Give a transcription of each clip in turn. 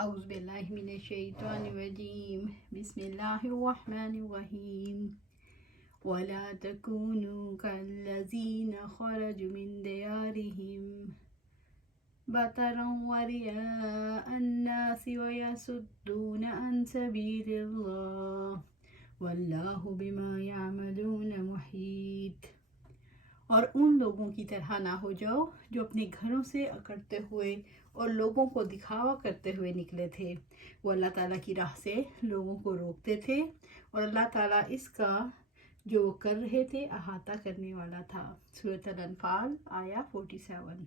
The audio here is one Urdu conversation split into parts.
اعوذ باللہ من الشیطان الرجیم بسم اللہ الرحمن الرحیم ولا تکونوا کالذین خرجوا من دیارهم بطرا ورئاء الناس ویصدون عن سبیل اللہ واللہ بما یعملون محیط۔ اور ان لوگوں کی طرح نہ ہو جاؤ جو اپنے گھروں سے اکڑتے ہوئے اور لوگوں کو دکھاوا کرتے ہوئے نکلے تھے۔ وہ اللہ تعالیٰ کی راہ سے لوگوں کو روکتے تھے اور اللہ تعالیٰ اس کا جو وہ کر رہے تھے احاطہ کرنے والا تھا۔ سورۃ الانفال آیا 47۔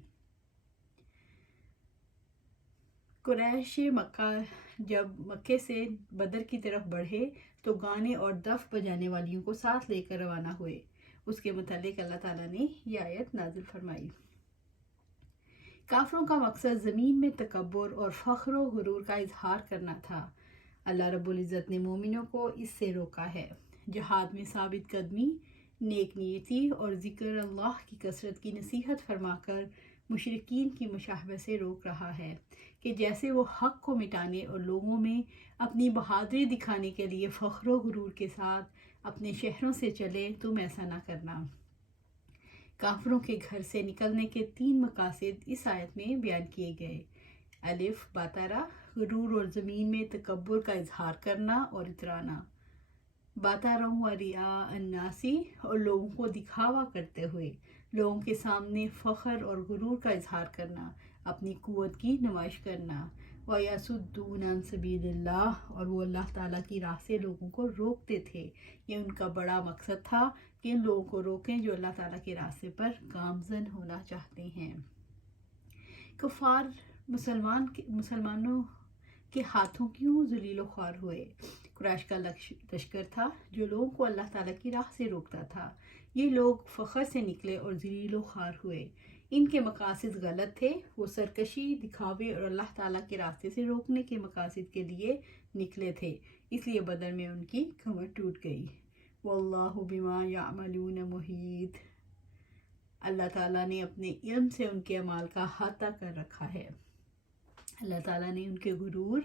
قریش مکہ جب مکے سے بدر کی طرف بڑھے تو گانے اور دف بجانے والیوں کو ساتھ لے کر روانہ ہوئے۔ اس کے متعلق اللہ تعالیٰ نے یہ آیت نازل فرمائی۔ کافروں کا مقصد زمین میں تکبر اور فخر و غرور کا اظہار کرنا تھا۔ اللہ رب العزت نے مومنوں کو اس سے روکا ہے۔ جہاد میں ثابت قدمی، نیک نیتی اور ذکر اللہ کی کثرت کی نصیحت فرما کر مشرکین کی مشابہت سے روک رہا ہے کہ جیسے وہ حق کو مٹانے اور لوگوں میں اپنی بہادری دکھانے کے لیے فخر و غرور کے ساتھ اپنے شہروں سے چلے، تم ایسا نہ کرنا۔ کافروں کے گھر سے نکلنے کے 3 مقاصد اس آیت میں بیان کیے گئے۔ الف باتارا، غرور اور زمین میں تکبر کا اظہار کرنا اور اترانا۔ باتارا و رعاء الناسی، اور لوگوں کو دکھاوا کرتے ہوئے لوگوں کے سامنے فخر اور غرور کا اظہار کرنا، اپنی قوت کی نمائش کرنا۔ وَيَصُدُّونَ عَن سَبِيلِ اللَّهِ، اور وہ اللہ تعالیٰ کی راہ سے لوگوں کو روکتے تھے۔ یہ ان کا بڑا مقصد تھا کہ ان لوگوں کو روکیں جو اللہ تعالیٰ کے راستے پر گامزن ہونا چاہتے ہیں۔ کفار مسلمانوں کے ہاتھوں کیوں ذلیل و خوار ہوئے؟ قریش کا لشکر تھا جو لوگوں کو اللہ تعالیٰ کی راہ سے روکتا تھا۔ یہ لوگ فخر سے نکلے اور ذلیل و خوار ہوئے۔ ان کے مقاصد غلط تھے۔ وہ سرکشی، دکھاوے اور اللہ تعالیٰ کے راستے سے روکنے کے مقاصد کے لیے نکلے تھے، اس لیے بدر میں ان کی کمر ٹوٹ گئی۔ واللہ بما یعملون محیط، اللہ تعالیٰ نے اپنے علم سے ان کے اعمال کا احاطہ کر رکھا ہے۔ اللہ تعالیٰ نے ان کے غرور،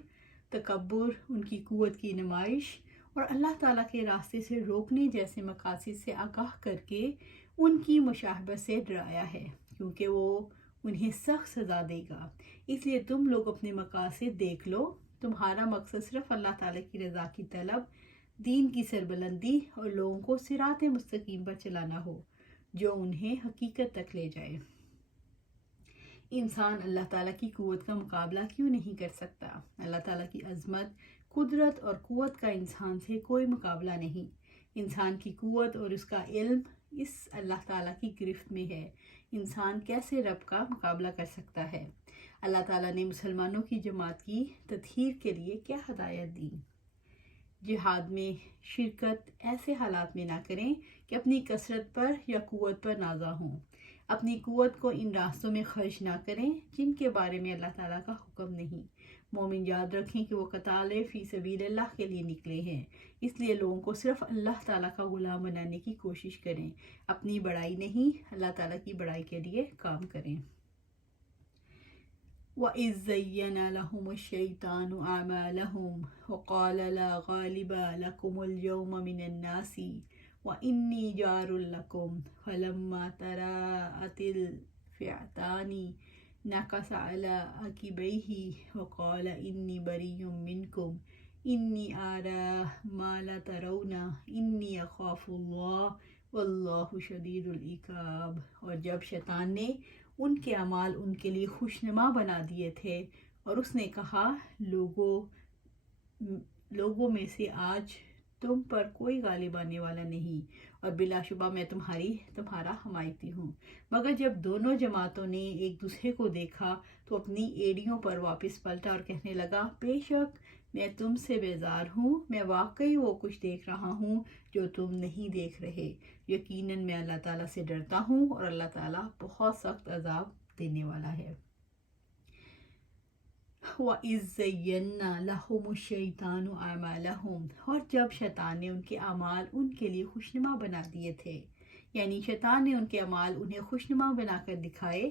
تکبر، ان کی قوت کی نمائش اور اللہ تعالیٰ کے راستے سے روکنے جیسے مقاصد سے آگاہ کر کے ان کی مشابہت سے ڈرایا ہے، کیونکہ وہ انہیں سخت سزا دے گا۔ اس لیے تم لوگ اپنے مقاصد دیکھ لو۔ تمہارا مقصد صرف اللہ تعالیٰ کی رضا کی طلب، دین کی سربلندی اور لوگوں کو صراط مستقیم پر چلانا ہو جو انہیں حقیقت تک لے جائے۔ انسان اللہ تعالیٰ کی قوت کا مقابلہ کیوں نہیں کر سکتا؟ اللہ تعالیٰ کی عظمت، قدرت اور قوت کا انسان سے کوئی مقابلہ نہیں۔ انسان کی قوت اور اس کا علم اس اللہ تعالیٰ کی گرفت میں ہے۔ انسان کیسے رب کا مقابلہ کر سکتا ہے؟ اللہ تعالیٰ نے مسلمانوں کی جماعت کی تطہیر کے لیے کیا ہدایت دی؟ جہاد میں شرکت ایسے حالات میں نہ کریں کہ اپنی کثرت پر یا قوت پر نازا ہوں۔ اپنی قوت کو ان راستوں میں خرچ نہ کریں جن کے بارے میں اللہ تعالیٰ کا حکم نہیں۔ مومن یاد رکھیں کہ وہ قتال فی سبیل اللہ کے لیے نکلے ہیں، اس لیے لوگوں کو صرف اللہ تعالیٰ کا غلام بنانے کی کوشش کریں، اپنی بڑائی نہیں، اللہ تعالیٰ کی بڑائی کے لیے کام کریں۔ وَإِذْ زَيَّنَ لَهُمُ الشَّيْطَانُ أَعْمَالَهُمْ وَقَالَ لَا غَالِبَ لَكُمُ الْيَوْمَ مِنَ النَّاسِ وَإِنِّي جَارٌ لَكُمْ فَلَمَّا تَرَاءَتِ الْفِئَتَانِ نَكَصَ عَلَى عَقِبَيْهِ وَقَالَ إِنِّي بَرِيٌّ مِّنكُمْ إِنِّي أَرَىٰ مَا لَا تَرَوْنَ إِنِّي أَخَافُ اللَّهَ وَاللَّهُ شَدِيدُ الْعِقَابِ۔ اور جب شیطان نے ان کے اعمال ان کے لیے خوشنما بنا دیے تھے اور اس نے کہا، لوگوں میں سے آج تم پر کوئی غالب آنے والا نہیں اور بلا شبہ میں تمہارا حمایتی ہوں۔ مگر جب دونوں جماعتوں نے ایک دوسرے کو دیکھا تو اپنی ایڑیوں پر واپس پلٹا اور کہنے لگا، بے شک میں تم سے بیزار ہوں، میں واقعی وہ کچھ دیکھ رہا ہوں جو تم نہیں دیکھ رہے۔ یقیناً میں اللہ تعالیٰ سے ڈرتا ہوں اور اللہ تعالیٰ بہت سخت عذاب دینے والا ہے۔ وَإِذْ زَيَّنَّ لَهُمُ الشَّيْطَانُ أَعْمَالَهُمْ، اور جب شیطان نے ان کے اعمال ان کے لیے خوشنما بنا دیے تھے، یعنی شیطان نے ان کے اعمال انہیں خوشنما بنا کر دکھائے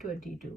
22।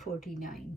49।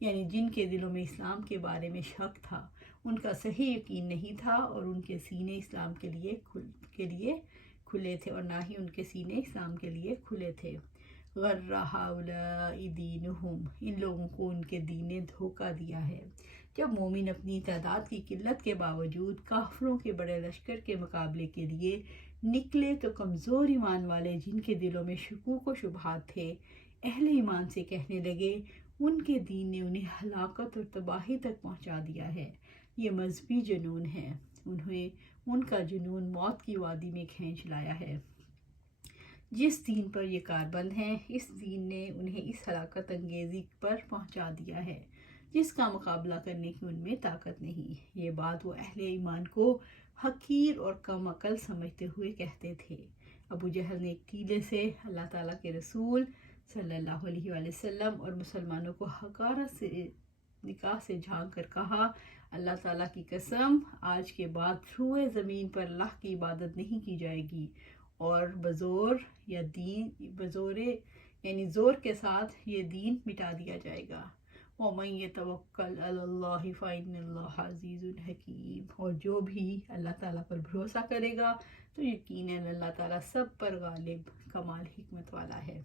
یعنی جن کے دلوں میں اسلام کے بارے میں شک تھا، ان کا صحیح یقین نہیں تھا، اور ان کے سینے اسلام کے لیے کھلے تھے، اور نہ ہی ان کے سینے اسلام کے لیے کھلے تھے۔ غر ہؤلاء دینہم، ان لوگوں کو ان کے دین نے دھوکہ دیا ہے۔ جب مومن اپنی تعداد کی قلت کے باوجود کافروں کے بڑے لشکر کے مقابلے کے لیے نکلے تو کمزور ایمان والے جن کے دلوں میں شکوک و شبہات تھے، اہل ایمان سے کہنے لگے ان کے دین نے انہیں ہلاکت اور تباہی تک پہنچا دیا ہے، یہ مذہبی جنون ہے، انہیں ان کا جنون موت کی وادی میں کھینچ لایا ہے۔ جس دین پر یہ کاربند ہیں، اس دین نے انہیں اس ہلاکت انگیزی پر پہنچا دیا ہے جس کا مقابلہ کرنے کی ان میں طاقت نہیں۔ یہ بات وہ اہل ایمان کو حقیر اور کم عقل سمجھتے ہوئے کہتے تھے۔ ابو جہل نے ایک ٹیلے سے اللہ تعالیٰ کے رسول صلی اللہ علیہ وآلہ وسلم اور مسلمانوں کو حقارت سے نکاح سے جھانک کر کہا، اللہ تعالیٰ کی قسم، آج کے بعد روئے زمین پر اللہ کی عبادت نہیں کی جائے گی، اور بزور یعنی زور کے ساتھ یہ دین مٹا دیا جائے گا۔ وَمَن يَتَوَكَّلْ عَلَى اللَّهِ فَإِنَّ اللَّهَ عَزِيزٌ حَكِيمٌ، اور جو بھی اللہ تعالیٰ پر بھروسہ کرے گا تو یقیناً اللہ تعالیٰ سب پر غالب، کمال حکمت والا ہے۔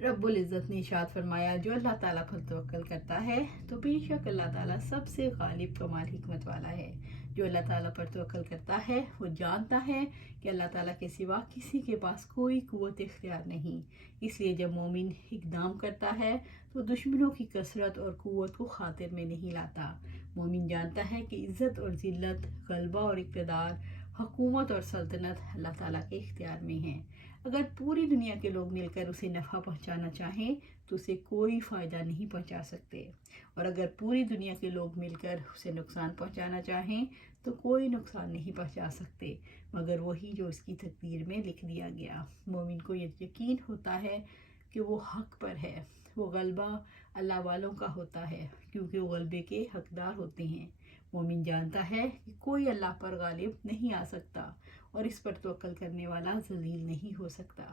رب العزت نے ارشاد فرمایا، جو اللہ تعالیٰ پر توکل کرتا ہے تو بے شک اللہ تعالیٰ سب سے غالب، کمال حکمت والا ہے۔ جو اللہ تعالیٰ پر توکل کرتا ہے وہ جانتا ہے کہ اللہ تعالیٰ کے سوا کسی کے پاس کوئی قوت اختیار نہیں، اس لیے جب مومن اقدام کرتا ہے تو دشمنوں کی کثرت اور قوت کو خاطر میں نہیں لاتا۔ مومن جانتا ہے کہ عزت اور ذلت، غلبہ اور اقتدار، حکومت اور سلطنت اللہ تعالیٰ کے اختیار میں ہیں۔ اگر پوری دنیا کے لوگ مل کر اسے نفع پہنچانا چاہیں تو اسے کوئی فائدہ نہیں پہنچا سکتے، اور اگر پوری دنیا کے لوگ مل کر اسے نقصان پہنچانا چاہیں تو کوئی نقصان نہیں پہنچا سکتے مگر وہی جو اس کی تقدیر میں لکھ دیا گیا۔ مومن کو یہ یقین ہوتا ہے کہ وہ حق پر ہے، وہ غلبہ اللہ والوں کا ہوتا ہے کیونکہ وہ غلبے کے حقدار ہوتے ہیں۔ مومن جانتا ہے کہ کوئی اللہ پر غالب نہیں آ سکتا اور اس پر توکل کرنے والا ذلیل نہیں ہو سکتا۔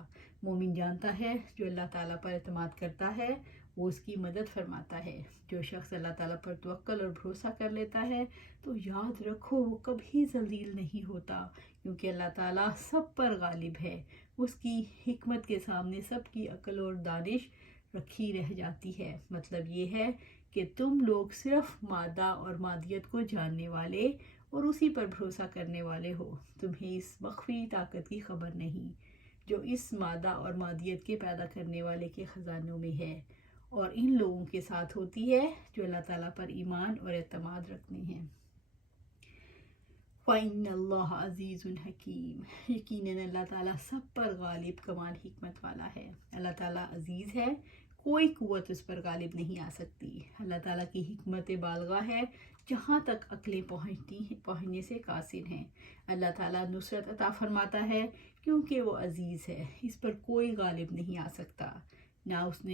مومن جانتا ہے جو اللہ تعالیٰ پر اعتماد کرتا ہے وہ اس کی مدد فرماتا ہے۔ جو شخص اللہ تعالیٰ پر توکل اور بھروسہ کر لیتا ہے تو یاد رکھو وہ کبھی ذلیل نہیں ہوتا، کیونکہ اللہ تعالیٰ سب پر غالب ہے، اس کی حکمت کے سامنے سب کی عقل اور دانش رکھی رہ جاتی ہے۔ مطلب یہ ہے کہ تم لوگ صرف مادہ اور مادیت کو جاننے والے اور اسی پر بھروسہ کرنے والے ہو، تمہیں اس مخفی طاقت کی خبر نہیں جو اس مادہ اور مادیت کے پیدا کرنے والے کے خزانوں میں ہے، اور ان لوگوں کے ساتھ ہوتی ہے جو اللہ تعالیٰ پر ایمان اور اعتماد رکھتے ہیں۔ فَإِنَّ اللَّهَ عَزِيزٌ حَكِيمٌ، یقیناً اللہ تعالیٰ سب پر غالب، کمال حکمت والا ہے۔ اللہ تعالیٰ عزیز ہے، کوئی قوت اس پر غالب نہیں آ سکتی۔ اللہ تعالیٰ کی حکمت بالغہ ہے جہاں تک عقلیں پہنچنے سے قاصر ہیں۔ اللہ تعالیٰ نصرت عطا فرماتا ہے کیونکہ وہ عزیز ہے، اس پر کوئی غالب نہیں آ سکتا، نہ اس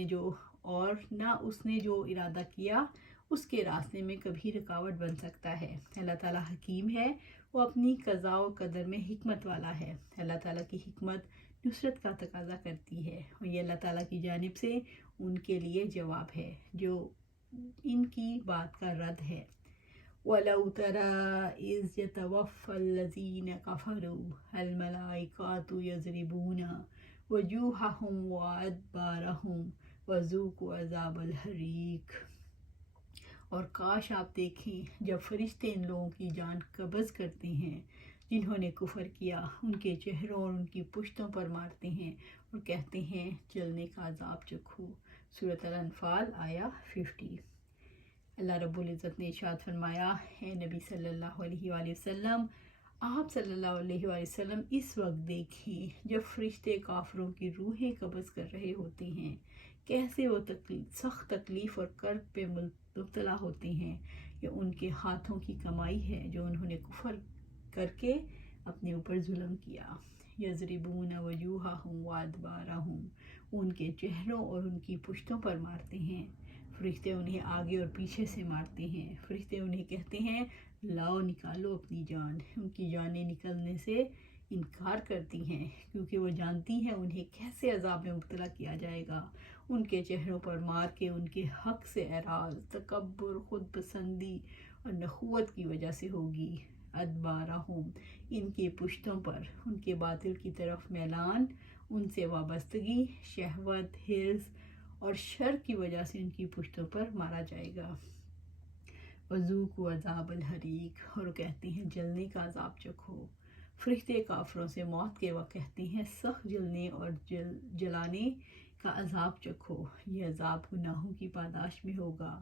نے جو ارادہ کیا اس کے راستے میں کبھی رکاوٹ بن سکتا ہے۔ اللہ تعالیٰ حکیم ہے، وہ اپنی قضاء و قدر میں حکمت والا ہے۔ اللہ تعالیٰ کی حکمت نصرت کا تقاضا کرتی ہے، اور یہ اللہ تعالیٰ کی جانب سے ان کے لیے جواب ہے جو ان کی بات کا رد ہے۔ وَلَوْ تَرَىٰ إِذْ يَتَوَفَّى الَّذِينَ كَفَرُوا الْمَلَائِكَةُ يَضْرِبُونَ وُجُوهَهُمْ وَأَدْبَارَهُمْ وَذُوقُوا عَذَابَ الْحَرِيقِ، اور کاش آپ دیکھیں جب فرشتے ان لوگوں کی جان قبض کرتے ہیں جنہوں نے کفر کیا، ان کے چہروں اور ان کی پشتوں پر مارتے ہیں اور کہتے ہیں جلنے کا عذاب چکھو۔ سورۃ الانفال آیا 50۔ اللہ رب العزت نے ارشاد فرمایا، اے نبی صلی اللہ علیہ وآلہ وسلم، آپ صلی اللہ علیہ وآلہ وسلم اس وقت دیکھیں جب فرشتے کافروں کی روحیں قبض کر رہے ہوتے ہیں، کیسے وہ سخت تکلیف اور کرب پہ مبتلا ہوتے ہیں۔ یہ ان کے ہاتھوں کی کمائی ہے جو انہوں نے کفر کر کے اپنے اوپر ظلم کیا۔ یضربون وجوہہم وادبارہم، ان کے چہروں اور ان کی پشتوں پر مارتے ہیں۔ فرشتے انہیں آگے اور پیچھے سے مارتے ہیں۔ فرشتے انہیں کہتے ہیں لاؤ نکالو اپنی جان۔ ان کی جانیں نکلنے سے انکار کرتی ہیں کیونکہ وہ جانتی ہیں انہیں کیسے عذاب میں مبتلا کیا جائے گا۔ ان کے چہروں پر مار کے ان کے حق سے اعراض، تکبر، خود پسندی اور نخوت کی وجہ سے ہوگی۔ ادبارہم، ان کی پشتوں پر ان کے باطل کی طرف میلان، ان سے وابستگی، شہوت، حرص اور شر کی وجہ سے ان کی پشتوں پر مارا جائے گا۔ وذوقوا عذاب الحریق، اور کہتے ہیں جلنے کا عذاب چکھو۔ فرشتے کافروں سے موت کے وقت کہتے ہیں سخت جلنے اور جلانے کا عذاب چکھو، یہ عذاب گناہوں کی پاداش میں ہوگا،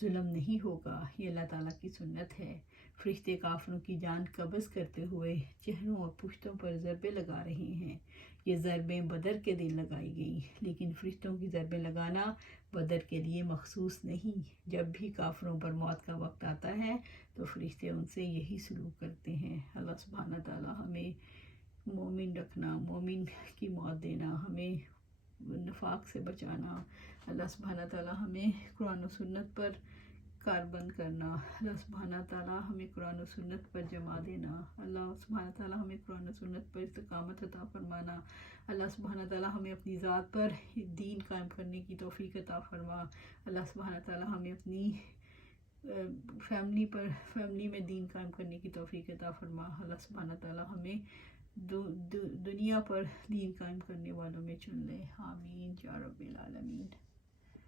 ظلم نہیں ہوگا، یہ اللہ تعالیٰ کی سنت ہے۔ فرشتے کافروں کی جان قبض کرتے ہوئے چہروں اور پشتوں پر ضربیں لگا رہے ہیں۔ یہ ضربیں بدر کے دن لگائی گئیں، لیکن فرشتوں کی ضربیں لگانا بدر کے لیے مخصوص نہیں۔ جب بھی کافروں پر موت کا وقت آتا ہے تو فرشتے ان سے یہی سلوک کرتے ہیں۔ اللہ سبحانہ تعالیٰ ہمیں مومن رکھنا، مومن کی موت دینا، ہمیں نفاق سے بچانا۔ اللہ سبحانہ تعالیٰ ہمیں قرآن و سنت پر کاربند کرنا۔ اللہ سبحانہ تعالیٰ ہمیں قرآن و سنت پر جمع دینا۔ اللہ سبحانہ تعالیٰ ہمیں قرآن و سنت پر استقامت عطا فرمانا۔ اللہ سبحانہ تعالیٰ ہمیں اپنی ذات پر دین قائم کرنے کی توفیق عطا فرما۔ اللہ سبحانہ تعالیٰ ہمیں اپنی فیملی میں دین قائم کرنے کی توفیق عطا فرما۔ اللہ سبحانہ تعالیٰ ہمیں دنیا پر دین قائم کرنے والوں میں چن لے۔ آمین یا رب العالمین۔